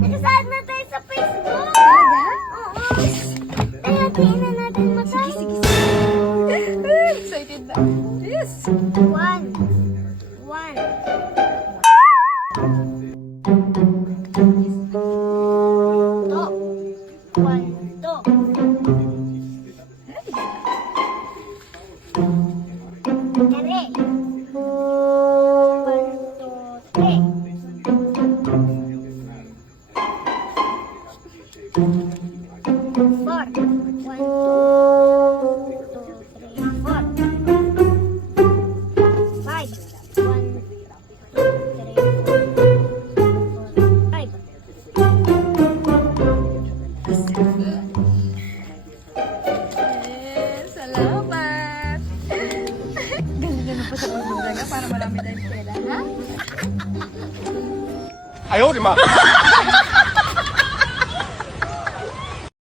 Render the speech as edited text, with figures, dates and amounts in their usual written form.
Nagsasaad na tayo sa Facebook. Oo. Kaya tingnan natin mata. Sige. Excited na. Yes. One. Two. One, two. Three. One, two, three. Four. One, two, three, four. Five. One, two, three, four, five. Yes, salamat. Ganun pa sa pagbabaga para marami tayong pera, ha? 哎呦我的妈！